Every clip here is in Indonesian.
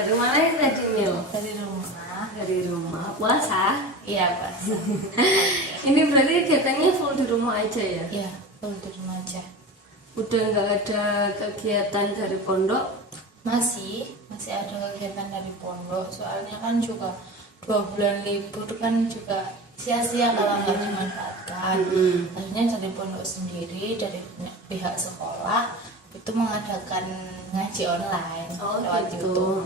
Dari mana ya tadi Mil? Dari rumah. Dari rumah. Puasa? Iya, puasa. Ini berarti kegiatannya full di rumah aja ya? Iya, full di rumah aja. Udah nggak ada kegiatan dari pondok? Masih ada kegiatan dari pondok. Soalnya kan juga 2 bulan libur kan juga sia-sia kalau nggak dimanfaatkan. Akhirnya dari pondok sendiri, dari pihak sekolah itu mengadakan ngaji online lewat gitu. YouTube.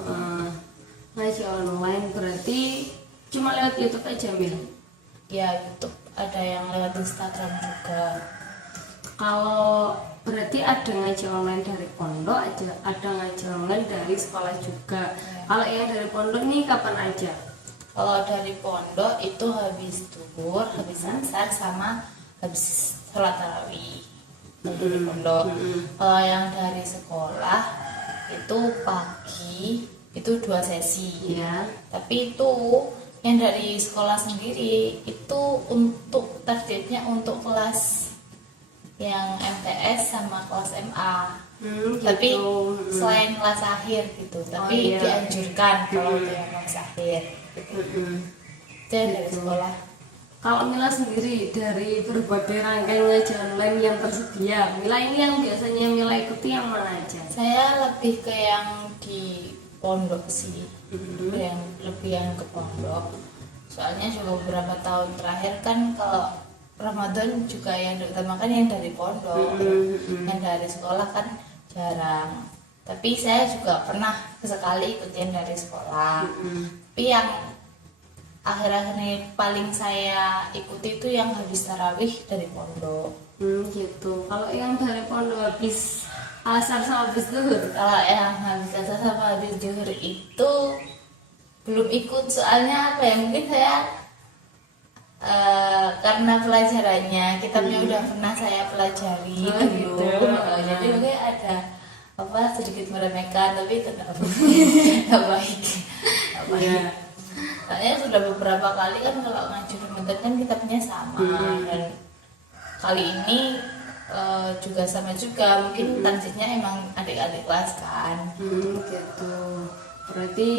Ngaji online berarti cuma lewat YouTube aja Mil? Ya, YouTube. Ada yang lewat Instagram juga. Kalau berarti ada ngaji online dari pondok, ada ngaji online dari sekolah juga. Kalau yang dari pondok nih kapan aja? Kalau dari pondok itu habis duhur, habis asar, sama habis sholat tarawih. Dari pondok. Kalau yang dari sekolah itu pagi, itu 2 sesi. Iya. Tapi itu yang dari sekolah sendiri itu untuk targetnya untuk kelas yang MTS sama kelas MA. Tapi Gitu. selain kelas akhir gitu, tapi iya. dianjurkan kalau untuk yang kelas akhir gitu. Jadi dari sekolah. Kalau Mila sendiri dari berbagai rangkaian ngaji online yang tersedia, Mila ini yang biasanya Mila ikuti yang mana aja? Saya lebih ke yang di pondok sih, yang lebih yang ke pondok. Soalnya juga beberapa tahun terakhir kan kalau Ramadan juga yang diutamakan yang dari pondok, yang dari sekolah kan jarang. Tapi saya juga pernah sekali ikut yang dari sekolah. Tapi yang akhir-akhir ini paling saya ikuti itu yang habis tarawih dari pondok. Gitu. Kalau yang dari pondok habis asar sama habis zuhur? Kalau yang habis asar sama habis zuhur itu belum ikut, soalnya apa ya, mungkin saya karena pelajarannya kitabnya udah pernah saya pelajari dulu. Gitu. Jadi mungkin ada sedikit meremehkan, tapi itu nggak baik. Iya. Soalnya sudah beberapa kali kan kalau ngaji Ramadan kan kitabnya sama, dan kali ini juga sama juga, mungkin targetnya emang adik-adik kelas kan. Gitu. Berarti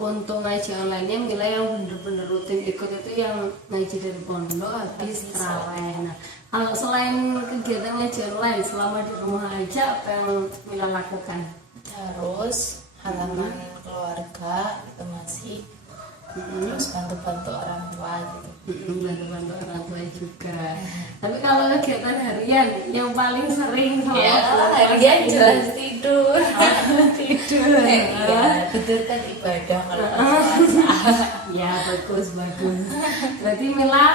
untuk ngaji online-nya Mila yang bener-bener rutin ikut itu yang ngaji dari pondok habis tarawih. Nah, kalau selain kegiatan ngaji online selama di rumah aja, apa yang Mila lakukan? Terus halaman keluarga itu masih, terus bantu-bantu orang tua gitu. Bantu-bantu orang tua juga. Tapi kalau kegiatan harian yang paling sering Ya, bulan harian puasa jelas tidur. tidur. Iya, tidur kan ibadah kalau puasa. Ya, bagus. Berarti Mila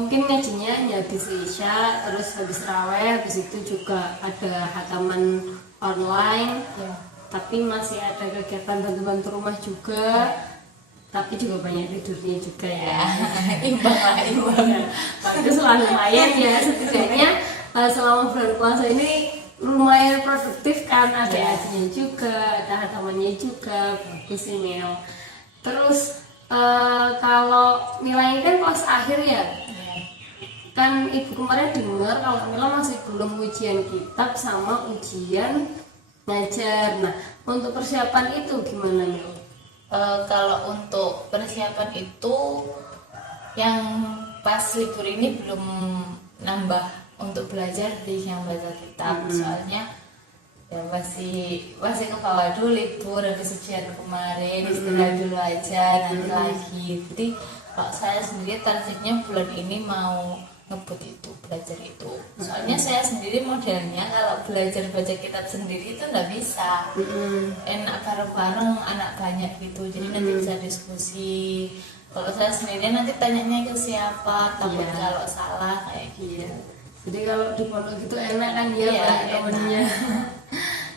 mungkin ngajinya habis Isya, terus habis raweh, habis itu juga ada hataman online. Ya. Tapi masih ada kegiatan bantu-bantu rumah juga. Tapi juga banyak tidurnya juga ya. Imbang. Bagus lah, lumayan ya, setidaknya selama bulan puasa ini lumayan produktif kan, ada ngajinya juga, ada hatamannya juga, bagus sih Mil. Terus kalau Mila ini kan kelas akhir ya, kan ibu kemarin dengar kalau Mila masih belum ujian kitab sama ujian ngajar. Nah, untuk persiapan itu gimana Mil? Kalau untuk persiapan itu yang pas libur ini belum nambah untuk belajar di yang baca kitab. Soalnya ya masih ke bawah dulu, libur habis ujian kemarin, istirahat dulu aja, nanti lagi. Jadi kalau saya sendiri targetnya bulan ini mau ngebut itu, belajar itu. Soalnya saya sendiri modelnya kalau belajar baca kitab sendiri itu nggak bisa. Enak bareng-bareng anak banyak gitu, jadi nanti bisa diskusi. Kalau saya sendiri nanti tanyanya ke siapa, takut kalau salah kayak gitu. Jadi kalau di pondok gitu enak kan ya, Iya, banyak temennya.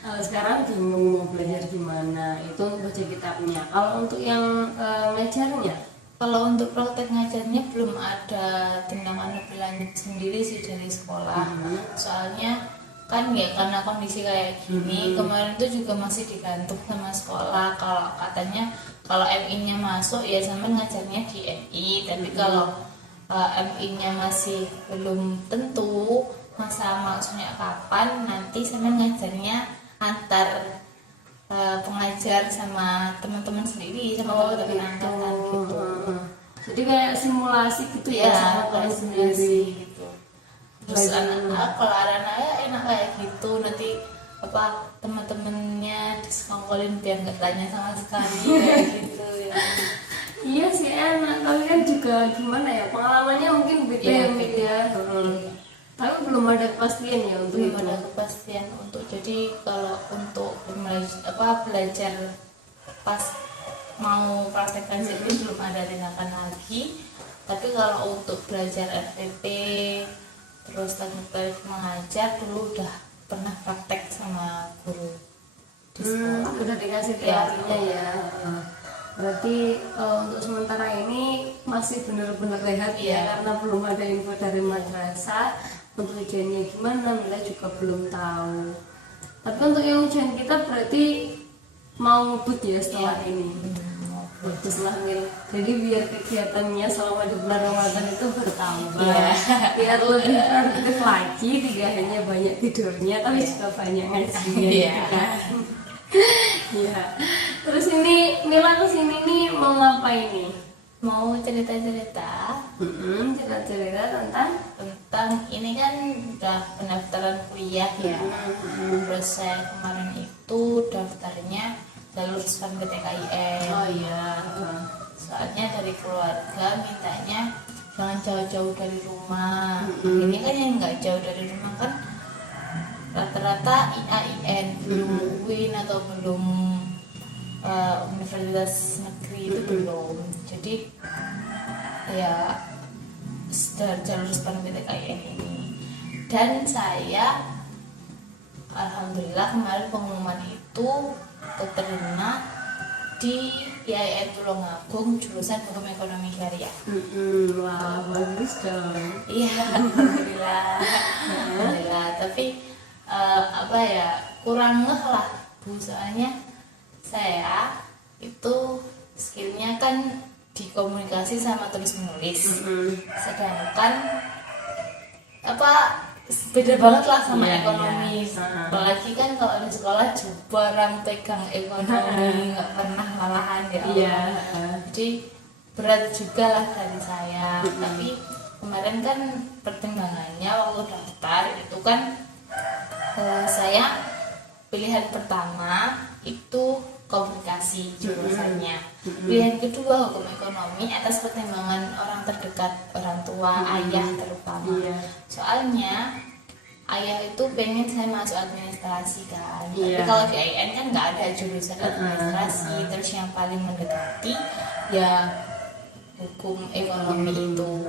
Kalau sekarang bingung mau belajar gimana, itu untuk baca kitabnya. Kalau untuk yang ngajarnya, Kalau untuk praktek ngajarnya belum ada tindakan lebih lanjut sendiri sih dari sekolah. Soalnya kan ya karena kondisi kayak gini, kemarin tuh juga masih digantung sama sekolah. Kalau katanya kalau MI-nya masuk ya sama ngajarnya di MI, tapi kalau MI-nya masih belum tentu masa maksudnya kapan, nanti sama ngajarnya antar pengajar sama teman-teman sendiri sama teman-teman gitu. angkatan gitu. Jadi kayak simulasi gitu ya, sama Kayak kalian simulasi sendiri. gitu. Terus kalau anak-anak enak kayak gitu, nanti apa teman-temannya disekongkolin biar nggak tanya sama sekali kayak gitu ya. Iya sih enak, tapi kan juga gimana ya, pengalamannya mungkin beda Iya, ya Mik ya. Tapi belum ada kepastian ya untuk Belum itu. ada kepastian untuk, jadi kalau untuk belajar pas mau praktekkan CV belum ada tindakan lagi. Tapi kalau untuk belajar FTP terus teknik mengajar dulu udah pernah praktek sama guru di sekolah. Udah dikasih teorinya ya. Berarti untuk sementara ini masih benar-benar rehat ya, Iya. karena belum ada info dari madrasah. Untuk ujiannya gimana, Mila juga belum tahu. Tapi untuk yang ujian kita berarti mau ngebut ya setelah ini. Bagus lah Mil. Jadi biar kegiatannya selama di bulan Ramadan itu bertambah. Iya. Biar lebih produktif lagi, tidak hanya banyak tidurnya tapi juga banyak ngajinya. Iya. gitu kan. Iya. Terus ini Mila kesini nih mau ngapain nih? Mau cerita-cerita Cerita-cerita tentang ini kan udah pendaftaran kuliah ya. Terus saya kemarin itu daftarnya jalur SNMPTKIN. oh iya. Soalnya dari keluarga mintanya jangan jauh-jauh dari rumah. Ini kan yang nggak jauh dari rumah kan rata-rata IAIN, belum UIN atau belum universitas negeri itu belum. Jadi ya jalur SNMPTKIN ini. Dan saya alhamdulillah kemarin pengumuman itu keterima di IAIN Tulungagung jurusan Hukum Ekonomi Syariah. Wah, bagus dong. Iya, alhamdulillah. Alhamdulillah. Tapi apa ya, kurang ngeh lah Bu, soalnya saya itu skillnya kan di komunikasi sama tulis menulis. Sedangkan apa beda banget lah sama Iya, ekonomi. iya. Apalagi kan kalau di sekolah jarang pegang ekonomi, nggak pernah malahan ya. Iya. Jadi berat juga lah dari saya. Tapi kemarin kan pertimbangannya waktu daftar itu kan saya pilihan pertama itu komunikasi jurusannya. Pilihan kedua hukum ekonomi atas pertimbangan orang terdekat, orang tua, ayah terutama. Iya. Soalnya ayah itu pengen saya masuk administrasi kan. Iya. Tapi kalau di IAIN kan nggak ada jurusan administrasi. Terus yang paling mendekati ya hukum ekonomi itu.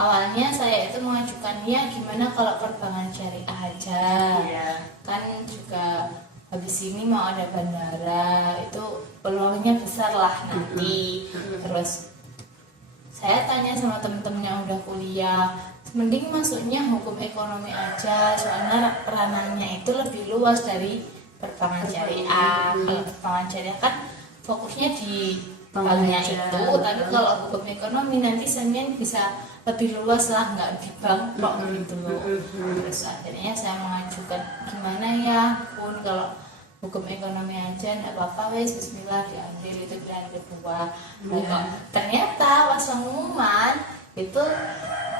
Awalnya saya itu mengajukan ya gimana kalau perbankan syariah aja. Iya. Kan juga habis ini mau ada bandara, itu peluangnya besar lah nanti. Terus saya tanya sama temen-temen yang udah kuliah, mending masuknya hukum ekonomi aja, soalnya ranahnya itu lebih luas dari perbankan syariah. Kalau perbankan syariah kan fokusnya di banknya itu, tapi kalau hukum ekonomi nanti sebenarnya bisa lebih luas lah, nggak di bank kok gitu loh. Terus akhirnya saya mengajukan gimana ya pun kalau hukum ekonomi aja nggak apa-apa wes, bismillah diambil, itu pilihan kedua. Nah, ternyata pas pengumuman itu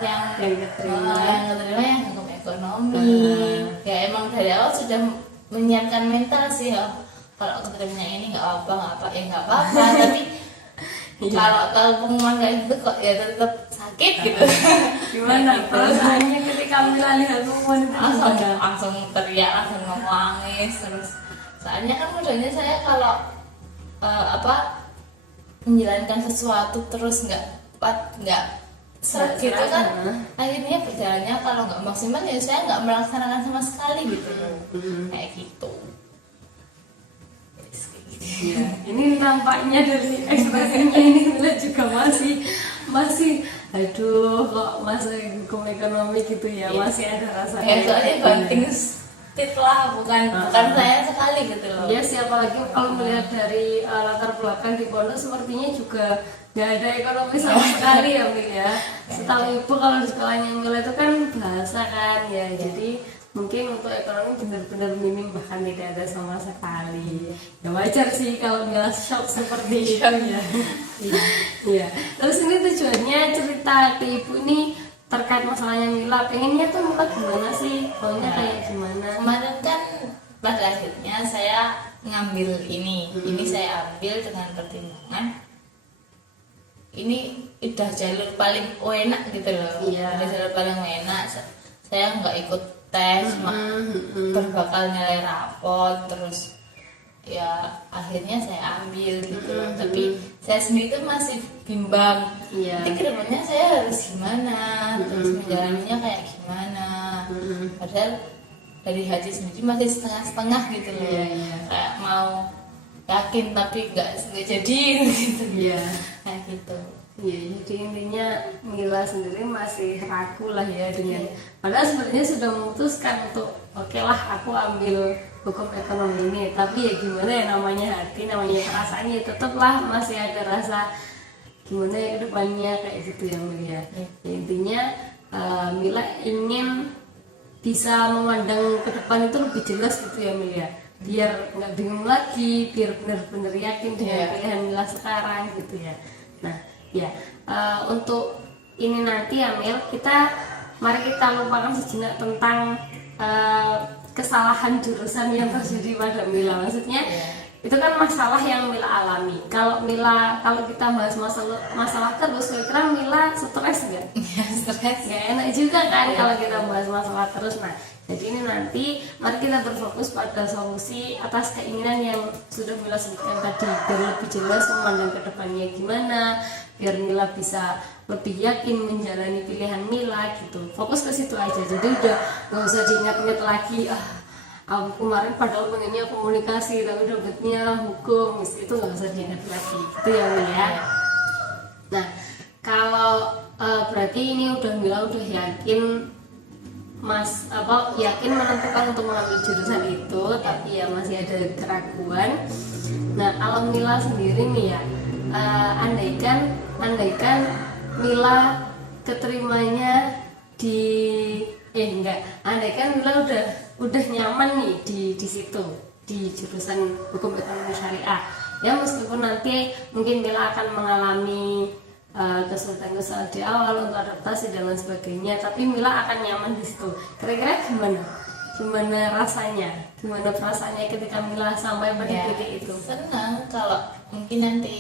yang keterima yang hukum ekonomi. Ya emang dari awal sudah menyiapkan mental sih ya, kalau keterimanya ini nggak apa-apa ya nggak apa-apa. Tapi kalau pengumuman kayak gitu kok ya tetap sakit gitu. Gimana perasaannya ketika Mila lihat pengumuman itu? langsung teriak, langsung nangis. Terus soalnya kan mudahnya saya kalau menjalankan sesuatu terus nggak seret gitu kan, akhirnya berjalannya kalau nggak maksimal ya saya nggak melaksanakan sama sekali gitu kayak gitu. Ya, ini nampaknya dari ekspresinya ini Mila juga masih aduh kok masih hukum ekonomi gitu ya, masih ada rasa Ya soalnya banting setir lah, bukan saya sekali gitu loh. ya siapa lagi kalau melihat dari latar belakang di pondok sepertinya juga nggak ada ekonomi sama sekali ya Mil ya. Setahu ibu kalau di sekolahnya Mila itu kan bahasa kan ya, jadi mungkin untuk ekonomi benar-benar minim bahkan tidak ada sama sekali. Ya wajar sih kalau Mila shock seperti itu ya. Iya. Terus ini tujuannya cerita ke ibu ini terkait masalahnya Mila, pengennya tuh Mila gimana sih, maunya kayak gimana? Kemarin kan pada akhirnya saya ngambil ini saya ambil dengan pertimbangan ini udah jalur paling enak gitu loh. Iya. Udah jalur paling enak, saya nggak ikut tes, berbakal nilai rapot, terus ya akhirnya saya ambil gitu loh. Tapi saya sendiri tuh masih bimbang, nanti kedepannya saya harus gimana, terus menjalaninya kayak gimana. Padahal dari hati sendiri masih setengah-setengah gitu loh. Kayak mau yakin tapi nggak jadi gitu. Kayak gitu. Iya, jadi intinya Mila sendiri masih ragu lah ya dengan padahal sebenarnya sudah memutuskan untuk oke lah aku ambil hukum ekonomi ini, tapi ya gimana ya namanya hati, namanya perasaan ya tetaplah masih ada rasa gimana ya kedepannya kayak gitu ya Mila. Ya, intinya Mila ingin bisa memandang ke depan itu lebih jelas gitu ya Mila, biar nggak bingung lagi, biar benar-benar yakin dengan pilihan Mila sekarang gitu ya. Nah ya, untuk ini nanti Amil, mari kita lupakan sejenak tentang kesalahan jurusan yang terjadi pada Mila. Maksudnya itu kan masalah yang Mila alami. Kalau kita bahas masalah terus, kira-kira Mila stres nggak? Stres. Nggak enak juga kan kalau kita bahas masalah terus. Nah, jadi ini nanti mari kita berfokus pada solusi atas keinginan yang sudah Mila sebutkan tadi, biar lebih jelas memandang ke depannya gimana, biar Mila bisa lebih yakin menjalani pilihan Mila gitu. Fokus ke situ aja. Jadi udah nggak usah diingat-ingat lagi. Aku kemarin padahal pengennya komunikasi tapi dapetnya hukum, itu nggak usah diingat lagi. Gitu ya Mila. Nah, kalau berarti ini Mila udah yakin yakin menentukan untuk mengambil jurusan itu, tapi ya masih ada keraguan. Nah, kalau Mila sendiri nih ya, andaikan Mila keterimanya andaikan Mila udah nyaman nih di situ, di jurusan hukum ekonomi syariah ya, meskipun nanti mungkin Mila akan mengalami kesulitan di awal untuk adaptasi dan lain sebagainya, tapi Mila akan nyaman di situ. Kira-kira gimana rasanya, gimana perasaannya ketika Mila sampai pada titik itu? Senang kalau mungkin nanti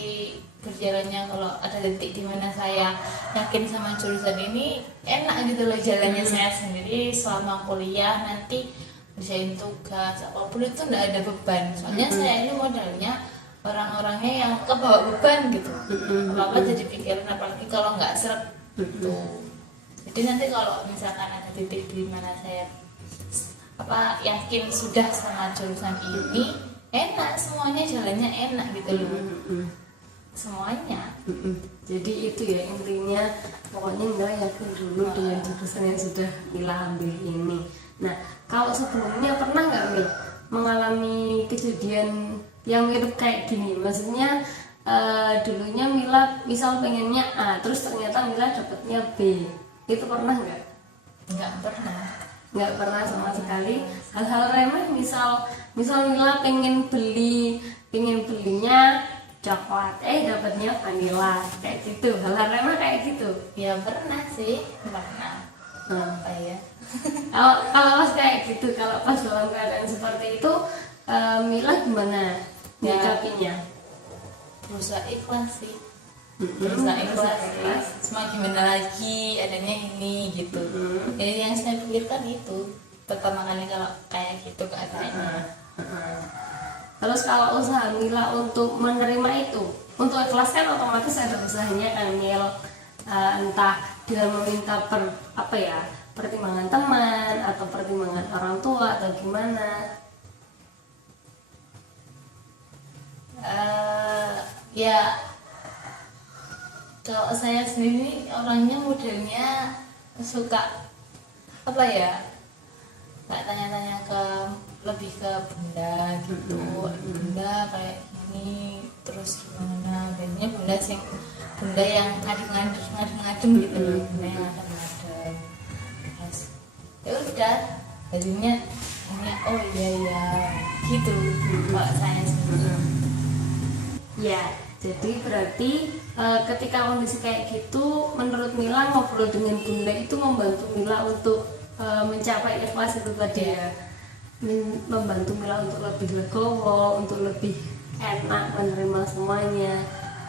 berjalannya, kalau ada titik di mana saya yakin sama jurusan ini, enak gitu loh jalannya. Saya sendiri selama kuliah nanti kerjain tugas apapun itu nggak ada beban, soalnya saya ini modalnya orang-orangnya yang kebawa beban gitu, apa jadi pikiran, apalagi kalau nggak seret gitu. Jadi nanti kalau misalkan ada titik di mana saya yakin sudah sama jurusan ini, enak semuanya, jalannya enak gitu loh. Semuanya. Jadi itu ya intinya, pokoknya Mila yakin dulu dengan jurusan yang sudah Mila ambil ini. Nah, kalau sebelumnya pernah nggak Mil mengalami kejadian yang mirip kayak gini? Maksudnya dulunya Mila misal pengennya A, terus ternyata Mila dapatnya B, itu pernah nggak? Nggak pernah sama sekali. Hal-hal remeh, misal Mila pengen belinya coklat, dapatnya vanilla, kayak gitu. Hal-hal remeh kayak gitu. Ya pernah sih, pernah. Apa ya? Kalau pas kayak gitu, kalau pas dalam keadaan seperti itu, Mila gimana nyikapinya? Berusaha ikhlas sih. Berusaha ikhlas. Cuma gimana lagi, adanya ini gitu. Jadi yang saya pikirkan itu pertama kali kalau kayak gitu keadaannya. Terus kalau usaha Mila untuk menerima itu, untuk ikhlas kan otomatis ada usahanya kan Mil, entah dengan meminta pertimbangan teman atau pertimbangan orang tua atau gimana? Ya kalau saya sendiri orangnya modelnya suka nggak tanya-tanya lebih ke bunda gitu. Bunda kayak gini terus gimana, biasanya bunda yang ngadem gitu loh, bunda yang ngadem. Terus ya udah jadinya oh iya gitu kalau saya sendiri. Ya, jadi berarti ketika kondisi kayak gitu, menurut Mila ngobrol dengan Bunda itu membantu Mila untuk mencapai ikhlas itu tadi ya, membantu Mila untuk lebih legowo, untuk lebih enak menerima semuanya,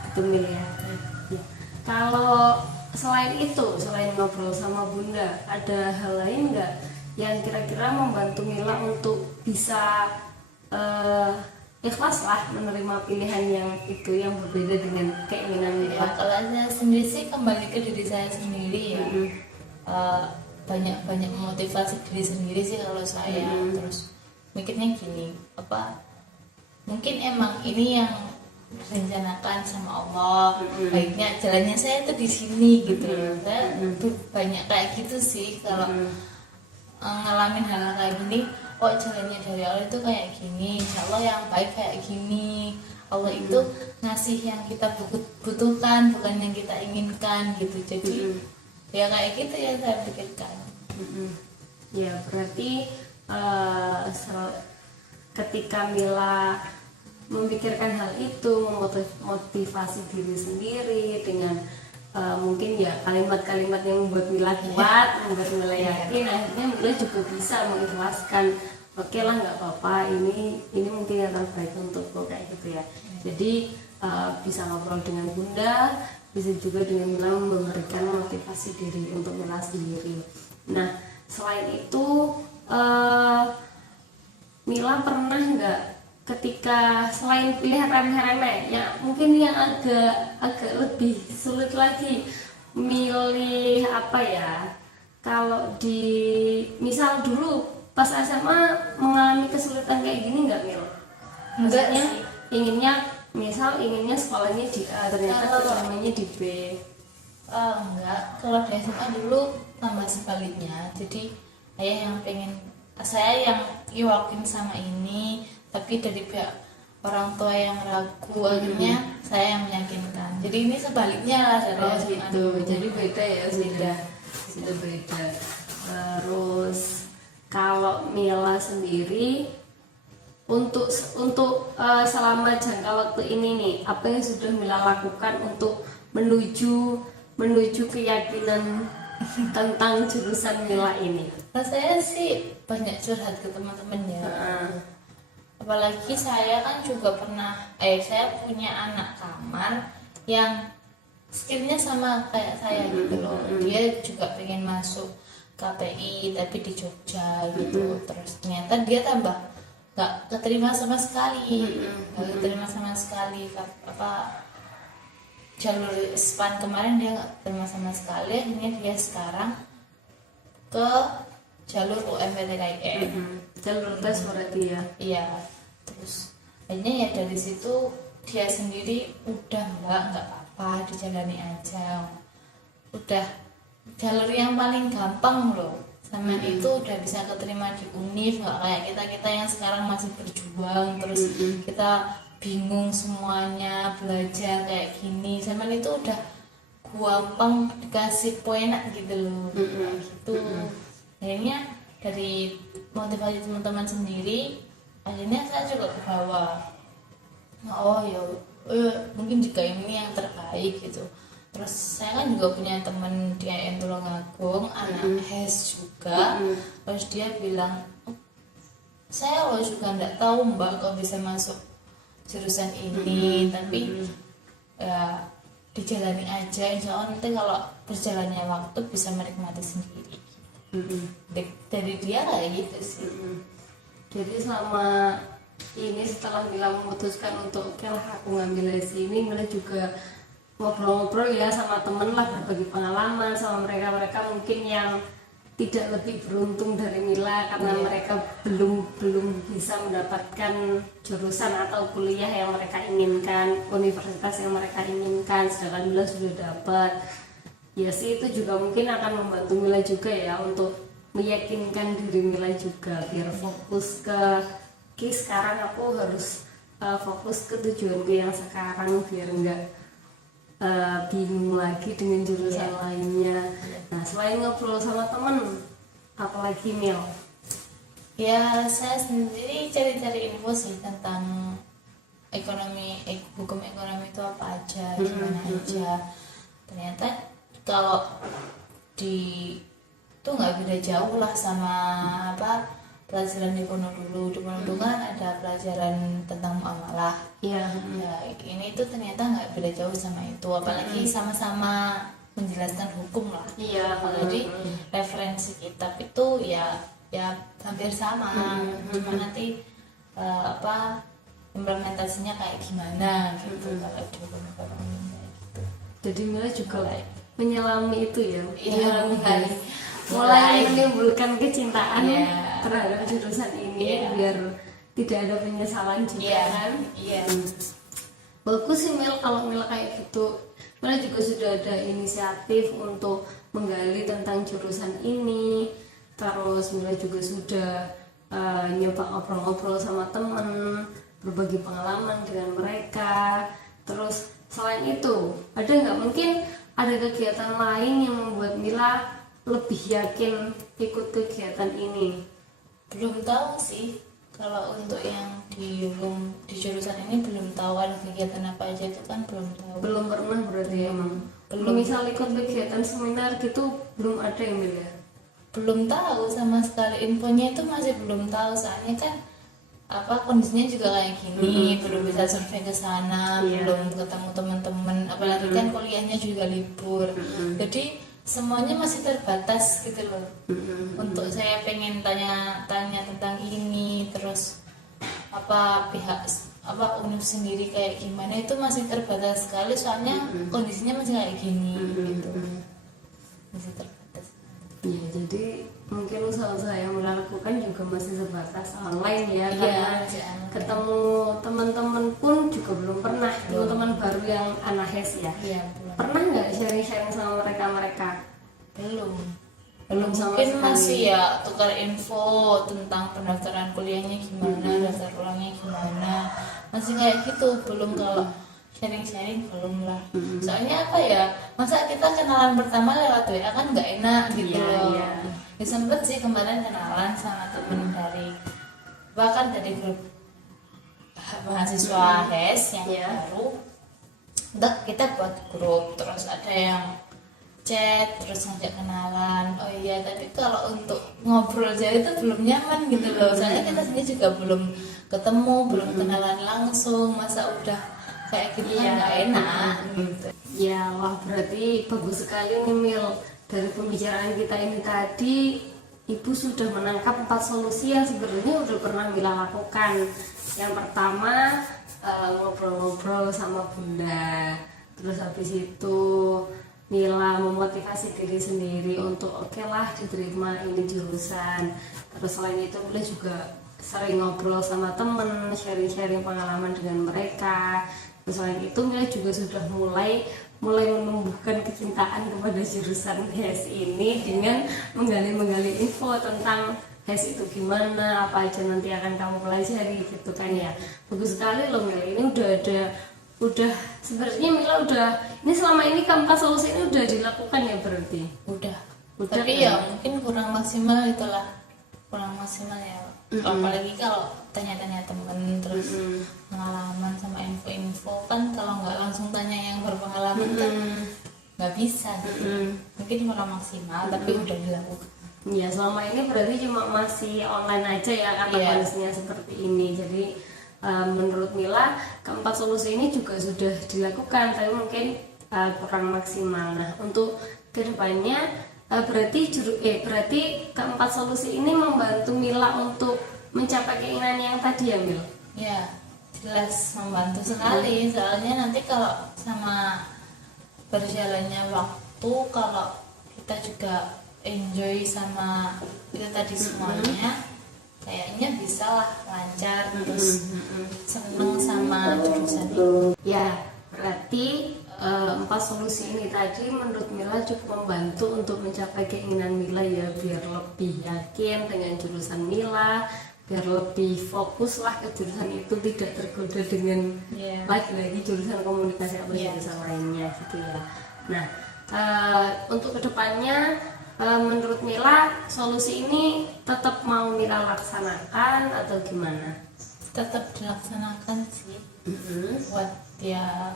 itu Mila ya. Ya. Kalau selain itu, selain ngobrol sama Bunda, ada hal lain nggak yang kira-kira membantu Mila untuk bisa ikhlas lah menerima pilihan yang itu yang berbeda dengan keinginan Ya, Mila? kalau saya sendiri sih kembali ke diri saya sendiri ya. Banyak motivasi diri sendiri sih kalau saya. Terus mikirnya gini, mungkin emang ini yang direncanakan sama Allah, baiknya jalannya saya itu di sini gitu. Saya banyak kayak gitu sih kalau ngalamin hal kayak gini. Oh, jalannya dari Allah itu kayak gini, insya Allah yang baik kayak gini. Allah itu ngasih yang kita butuhkan, bukan yang kita inginkan gitu. Jadi ya kayak gitu yang saya pikirkan. Ya berarti ketika Mila memikirkan hal itu, memotivasi diri sendiri dengan mungkin ya kalimat-kalimat yang membuat Mila kuat, membuat Mila yakin, akhirnya Mila juga bisa mengikhlaskan, oke lah nggak apa-apa, ini mungkin yang terbaik untukku kayak gitu ya. Jadi bisa ngobrol dengan Bunda, bisa juga dengan Mila memberikan motivasi diri untuk Mila sendiri. Nah selain itu Mila pernah nggak ketika selain pilihan remeh-remeh ya mungkin yang agak lebih sulit lagi milih apa ya, kalau di misal dulu pas SMA mengalami kesulitan kayak gini nggak Mil? Maksudnya inginnya sekolahnya di A ternyata keterimanya di B. Enggak, kalau di SMA dulu tambah sebaliknya. Jadi saya yang yakin sama ini, tapi dari pihak orang tua yang ragu, akhirnya saya yang meyakinkan. Jadi ini sebaliknya lah dari SMA gitu. Jadi beda ya, sudah beda. Terus kalau Mila sendiri untuk selama jangka waktu ini nih, apa yang sudah Mila lakukan untuk menuju keyakinan tentang jurusan Mila ini? Nah, saya sih banyak curhat ke teman-teman ya. Apalagi saya kan juga saya punya anak kamar yang skillnya sama kayak saya gitu loh. Dia juga pengen masuk KPI tapi di Jogja gitu. Terus ternyata dia tambah nggak keterima sama sekali, jalur SPAN kemarin dia nggak terima sama sekali. Akhirnya dia sekarang ke jalur UMPTKIN, jalur tes berarti ya. iya. Terus akhirnya ya dari situ dia sendiri udah nggak apa-apa, dijalani aja, udah jalur yang paling gampang loh. Sama itu udah bisa keterima di UNIF, nggak kayak kita yang sekarang masih berjuang terus kita bingung semuanya belajar kayak gini. Sama itu udah gampang dikasih poin gitu loh. Gitu. Akhirnya dari motivasi teman-teman sendiri, akhirnya saya juga ke bawah. Oh ya, mungkin juga ini yang terbaik gitu. Terus saya kan juga punya teman di IN Tulungagung, anak HES juga. Terus dia bilang, saya juga nggak tahu Mbak kok bisa masuk jurusan ini, tapi ya dijalani aja, insya Allah nanti kalau berjalannya waktu bisa menikmati sendiri. Dari dia kayak gitu sih. Jadi selama ini setelah Mila memutuskan untuk oke lah aku ngambil lessi ini, Mila juga ngobrol-ngobrol ya sama temen lah, berbagi pengalaman sama mereka mungkin yang tidak lebih beruntung dari Mila karena mereka belum bisa mendapatkan jurusan atau kuliah yang mereka inginkan, universitas yang mereka inginkan, sedangkan Mila sudah dapat. Ya sih, itu juga mungkin akan membantu Mila juga ya untuk meyakinkan diri Mila juga biar fokus ke sekarang aku harus fokus ke tujuanku yang sekarang, biar enggak bingung lagi dengan jurusan lainnya. Nah selain ngobrol sama temen, apalagi Mil? Ya saya sendiri cari-cari info sih tentang hukum ekonomi itu apa aja, gimana aja. Ternyata kalau di itu nggak beda jauh lah sama apa pelajaran di Pono dulu. Di Pono dulu kan ada pelajaran tentang muamalah. Iya. Ya ini tuh ternyata nggak beda jauh sama itu, apalagi sama-sama menjelaskan hukum lah. Iya. Jadi referensi kitab itu ya hampir sama, cuma nanti apa implementasinya kayak gimana gitu kalau di hukum ekonomi gitu. Jadi Mila juga menyelami itu ya, Iya, mulai menimbulkan kecintaan Iya. terhadap jurusan ini Iya. biar tidak ada penyesalan juga kan. Iya. Bagus sih Mil, kalau Mil kayak gitu. Mil juga sudah ada inisiatif untuk menggali tentang jurusan ini. Terus Mil juga sudah nyoba ngobrol-ngobrol sama temen, berbagi pengalaman dengan mereka. Terus selain itu, ada nggak mungkin ada kegiatan lain yang membuat Mila lebih yakin ikut kegiatan ini? Belum tahu sih kalau untuk yang di jurusan ini, belum tahu ada kegiatan apa aja, itu kan belum tahu. Belum pernah berarti emang. Belum. Misal ikut kegiatan seminar gitu belum ada yang Mila. Belum tahu sama sekali, infonya itu masih belum tahu, soalnya kan apa kondisinya juga kayak gini, belum bisa survei ke sana, Iya. belum ketemu teman-teman, apalagi kan kuliahnya juga libur. Jadi semuanya masih terbatas gitu loh. Untuk saya pengen tanya tentang ini, terus apa pihak apa UNIF sendiri kayak gimana, itu masih terbatas sekali, soalnya kondisinya masih kayak gini gitu. Masih terbatas. Ya, jadi mungkin usaha-usaha yang Mila lakukan juga masih sebatas online ya, Iya, karena masih online. ketemu teman-teman pun juga belum pernah, teman-teman baru yang anahes ya. Iya, belum. Pernah nggak sharing-sharing sama mereka? Belum sama Mungkin sekali. masih ya tukar info tentang pendaftaran kuliahnya gimana, daftar ulangnya gimana, masih kayak gitu, belum. Kalau sharing-sharing belum lah. Soalnya apa ya, masa kita kenalan pertama lewat WA kan nggak enak gitu Iya, loh. iya. Ya sempet sih kemarin kenalan sama temen dari bahkan dari grup mahasiswa HES yang Iya. baru. Udah kita buat grup, terus ada yang chat, terus ngajak kenalan. Oh iya, tapi kalau untuk ngobrol aja itu belum nyaman gitu loh. Soalnya kita sendiri juga belum ketemu, belum kenalan langsung. Masa udah kayak gitu kan nggak enak gitu. Ya, wah berarti bagus sekali nih Mil. Dari pembicaraan kita ini tadi, Ibu sudah menangkap 4 solusi yang sebenarnya udah pernah Mila lakukan. Yang pertama, ngobrol-ngobrol sama Bunda. Terus habis itu Mila memotivasi diri sendiri untuk oke lah diterima ini jurusan. Terus selain itu Mila juga sering ngobrol sama temen, sharing-sharing pengalaman dengan mereka. Terus selain itu Mila juga sudah mulai menumbuhkan kecintaan kepada jurusan HES ini dengan menggali info tentang HES itu gimana, apa aja nanti akan kamu pelajari gitu kan ya. Bagus sekali loh Mila, ini udah sebenarnya Mila ini selama ini keempat solusi ini udah dilakukan ya berarti. Udah kan? tapi ya mungkin kurang maksimal itulah, kurang maksimal ya. Apalagi kalau tanya-tanya temen, terus pengalaman sama info-info kan, kalau nggak langsung tanya yang berpengalaman kan nggak bisa gitu. Mungkin kurang maksimal tapi udah dilakukan. Ya selama ini berarti cuma masih online aja ya karena Iya. kondisinya seperti ini. Jadi menurut Mila keempat solusi ini juga sudah dilakukan tapi mungkin kurang maksimal. Nah untuk kedepannya berarti keempat solusi ini membantu Mila untuk mencapai keinginan yang tadi ya Mil? Ya jelas membantu sekali, soalnya nanti kalau sama berjalannya waktu, kalau kita juga enjoy sama itu tadi semuanya, kayaknya bisa lah lancar, terus seneng sama jurusan itu. Ya berarti 4 solusi ini tadi menurut Mila cukup membantu untuk mencapai keinginan Mila ya, biar lebih yakin dengan jurusan Mila, biar lebih fokus lah ke jurusan itu, tidak tergoda dengan Iya. lagi-lagi jurusan komunikasi atau Iya. jurusan lainnya gitu ya. Nah untuk kedepannya menurut Mila solusi ini tetap mau Mila laksanakan atau gimana? Tetap dilaksanakan sih. Buat ya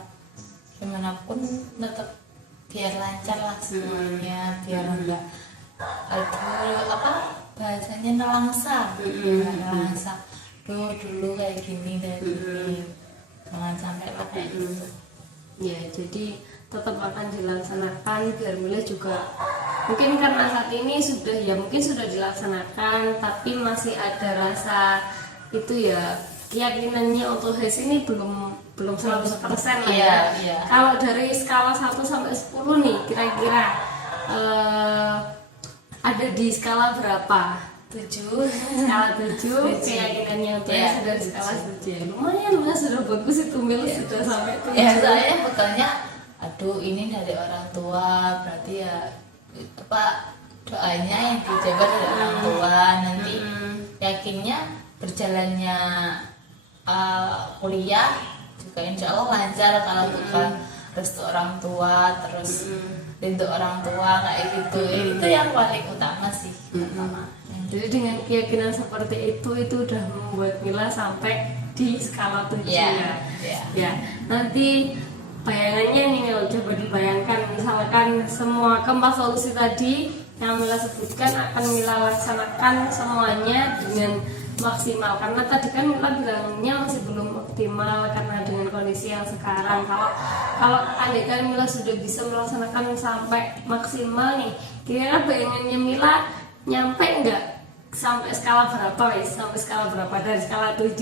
gimana pun tetap biar lancar lah semuanya, biar enggak apa bahasanya nelangsa, nelangsa dulu kayak gini, jangan sampai kayak gitu. Ya, jadi tetap akan dilaksanakan biar Mila juga mungkin karena saat ini mungkin sudah dilaksanakan tapi masih ada rasa itu ya, keyakinannya untuk HES ini belum 100% lah ya. Kalau dari skala 1 sampai 10 nih kira-kira ada di skala berapa? 7. Skala 7 keyakinannya untuk sudah di skala 7 ya. Lumayan lah, sudah bagus itu Mil, sudah sampai 7. Ya saya betulnya aduh ini dari orang tua, berarti ya apa doanya yang dijawab dari orang tua, nanti yakinnya berjalannya kuliah juga insya Allah lancar kalau bukan restu orang tua, terus untuk orang tua kayak gitu. Itu yang paling utama sih. Jadi dengan keyakinan seperti itu udah membuat Mila sampai di skala 7 ya. Nanti bayangannya nih Mil, coba dibayangkan misalkan semua keempat solusi tadi yang Mila sebutkan akan Mila laksanakan semuanya dengan maksimal, karena tadi kan Mila bilangnya masih belum optimal karena dengan kondisi yang sekarang. Kalau andaikan Mila sudah bisa melaksanakan sampai maksimal nih, kira-kira bayangannya Mila nyampe nggak sampai skala berapa wes? Sampai skala berapa, dari skala 7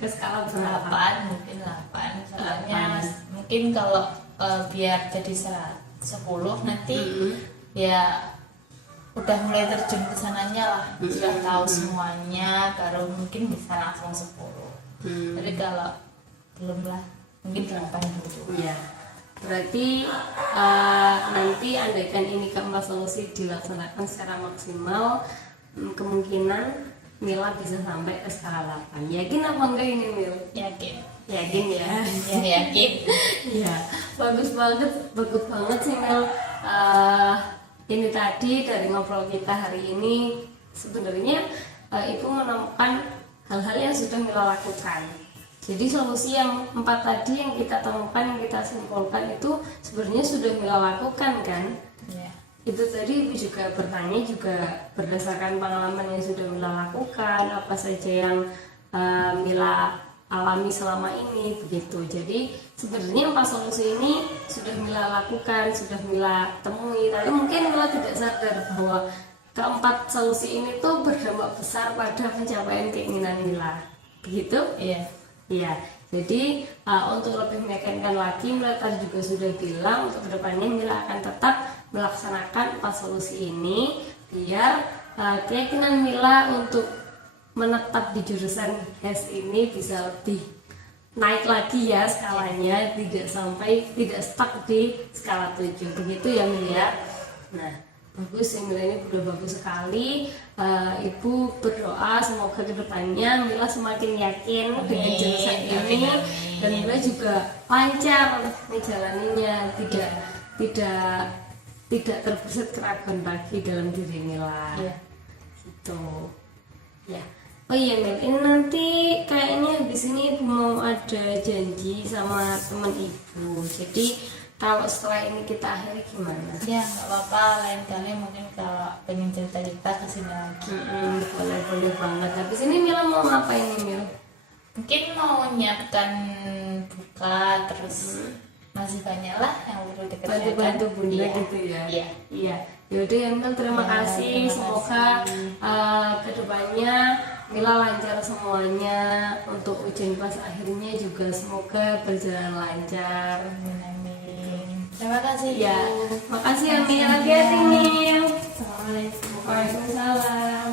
ke skala berapa? 8, mungkin 8. Soalnya mungkin kalau biar jadi 10 nanti ya udah mulai terjun ke sananya lah, sudah tahu semuanya, baru mungkin bisa langsung 10. Jadi kalau belum lah mungkin 8 dulu. Ya, berarti nanti andaikan ini keempat solusi dilaksanakan secara maksimal, kemungkinan Mila bisa sampai ke skala 8. Yakin apa enggak ini Mil? Yakin ya. Ya yakin. Ya, bagus banget sih Mil. Ini tadi dari ngobrol kita hari ini sebenarnya Ibu menemukan hal-hal yang sudah Mila lakukan. Jadi solusi yang 4 tadi yang kita temukan, yang kita simpulkan itu sebenarnya sudah Mila lakukan kan? Ya. Itu tadi Ibu juga bertanya juga berdasarkan pengalaman yang sudah Mila lakukan, apa saja yang Mila alami selama ini begitu. Jadi sebenarnya 4 solusi ini sudah Mila lakukan, sudah Mila temui, tapi mungkin Mila tidak sadar bahwa keempat solusi ini tuh berdampak besar pada pencapaian keinginan Mila. Begitu? Iya. Jadi untuk lebih meyakinkan lagi, Mila tadi juga sudah bilang untuk kedepannya Mila akan tetap melaksanakan 4 solusi ini biar keyakinan Mila untuk menetap di jurusan HES ini bisa lebih naik lagi ya skalanya, tidak stuck di skala 7. Begitu ya Mil ya. Nah, bagus ya Mila, ini udah bagus sekali. Ibu berdoa semoga kedepannya Mila semakin yakin dengan jurusan ini dan Mila juga lancar menjalaninya, tidak terbesit keraguan lagi dalam diri Mila. Gitu. Ya. Oh iya Mil, ini nanti kayaknya habis ini Ibu mau ada janji sama teman Ibu. Jadi kalau setelah ini kita akhiri gimana? Ya nggak apa-apa, lain kali mungkin kalau pengen cerita-cerita kesini lagi. Boleh banget. Habis ini Mila mau ngapain nih Mil? Mungkin mau nyiapkan buka, terus masih banyak lah yang perlu dikerjakan. Bantu Bunda gitu ya? Iya. Yaudah ya Mil, terima kasih. Semoga kedepannya Mila lancar semuanya, untuk ujian pas akhirnya juga semoga berjalan lancar. Amin. Terima kasih ya. Makasih ya Mil, hati-hati Mil. Assalamualaikum. Waalaikumsalam.